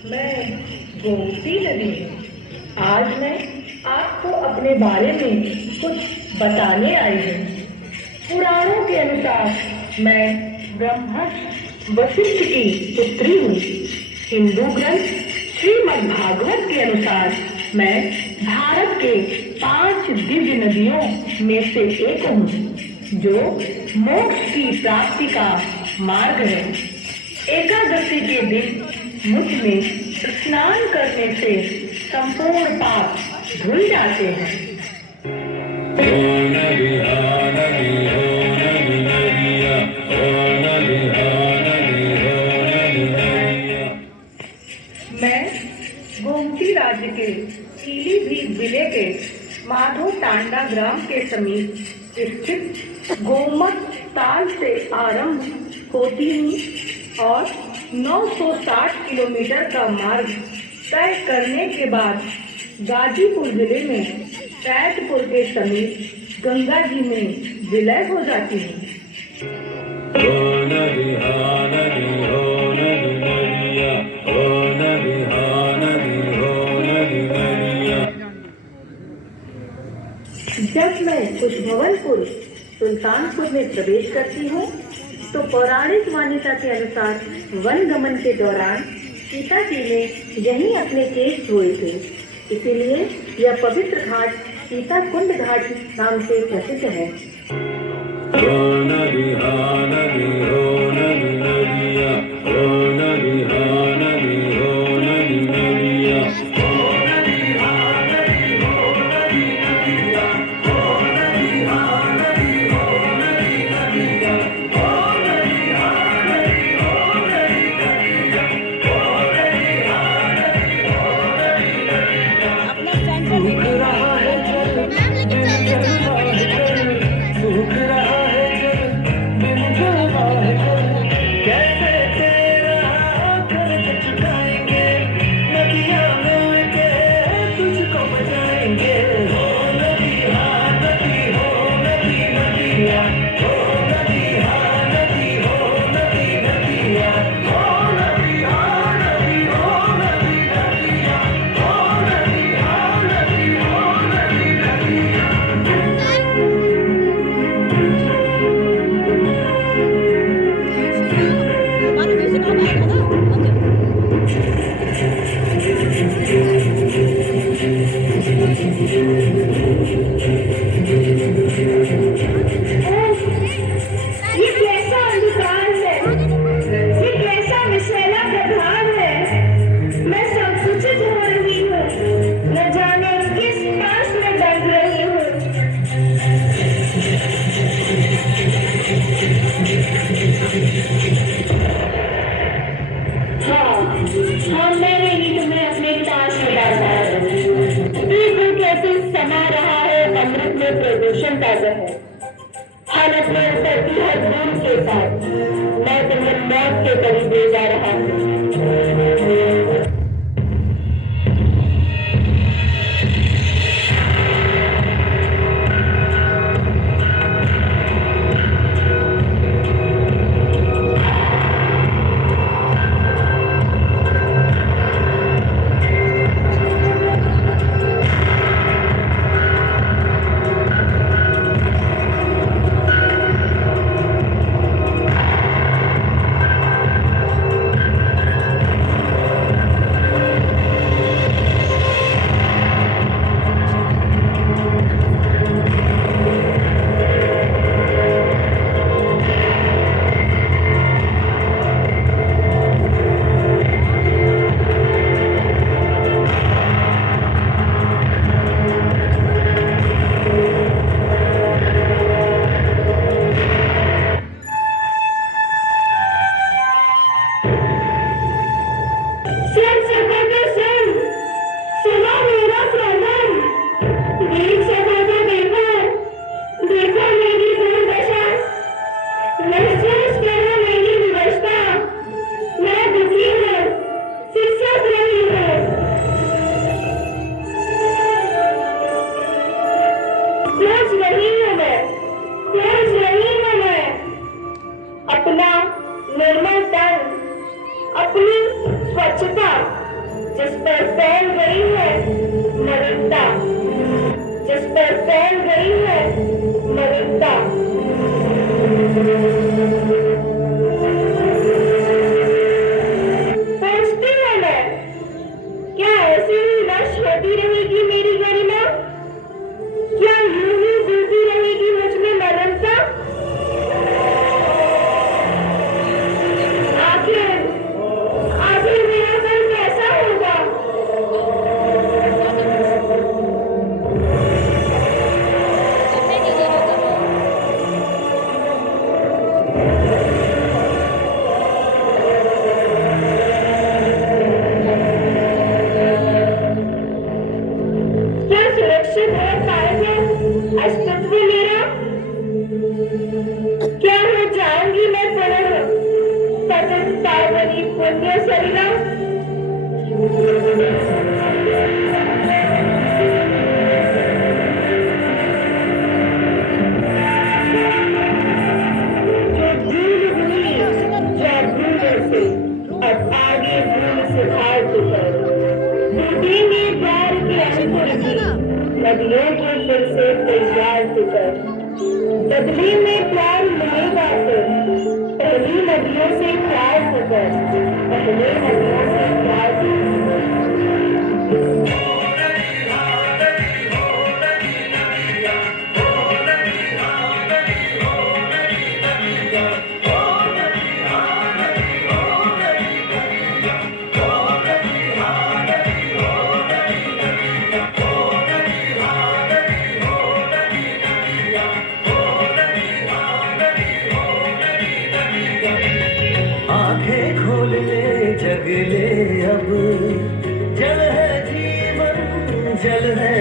मैं गोमती नदी हूँ। आज मैं आपको अपने बारे में कुछ बताने आई हूँ। पुराणों के अनुसार मैं ब्रह्मर्षि वशिष्ठ की पुत्री हूँ। हिंदू ग्रंथ श्रीमद्भागवत के अनुसार मैं भारत के 5 दिव्य नदियों में से एक हूँ, जो मोक्ष की प्राप्ति का मार्ग है। एकादशी के दिन मुझ में स्नान करने से संपूर्ण पाप धुल जाते हैं। मैं गोमती राज्य के पीलीभीत जिले के माधो टांडा ग्राम के समीप स्थित गोमत ताल से आरंभ होती हूँ और 960 किलोमीटर का मार्ग तय करने के बाद गाजीपुर जिले में सैदपुर के समीप गंगा जी में विलय हो जाती हूँ। जब मैं खुशभवनपुर सुल्तानपुर में प्रवेश करती हूँ तो पौराणिक मान्यता के अनुसार वन गमन के दौरान सीता जी ने यहीं अपने केश धोए थे। इसीलिए यह पवित्र घाट सीता कुंड घाट नाम से प्रसिद्ध है। प्रदूषण ताजा है। हालत में उतरती हर बूंद के साथ मैं तुम्हें मौत के करीब ले जा रहा हूँ। पर फैल गई है मरुता, जिस पर फैल गई है मरुता। पूछती हूँ मैं, क्या ऐसी ही नश होती रहेगी मेरी गरिमा? क्या यूं ही जलती रहेगी मुझ में मरमता? आखिर आखिर मेरा कल कैसा होगा? क्या सुरक्षित है कायम है अस्तित्व मेरा? क्या हो जाऊंगी मैं पुनः पतित पावनी पुण्य शरीरा? जो भूल हुई या भूलों से, अब आगे भूल सुधार तो कर। टूटेंगे प्यार के अंकुर भी, नदियों के फिर से तैयार तो कर। बदले में प्यार मिलेगा फिर, पहली नदियों से प्यार तो कर, पहले नदियों से प्यार तो आंखें खोल ले जग ले अब, जल है जीवन जल है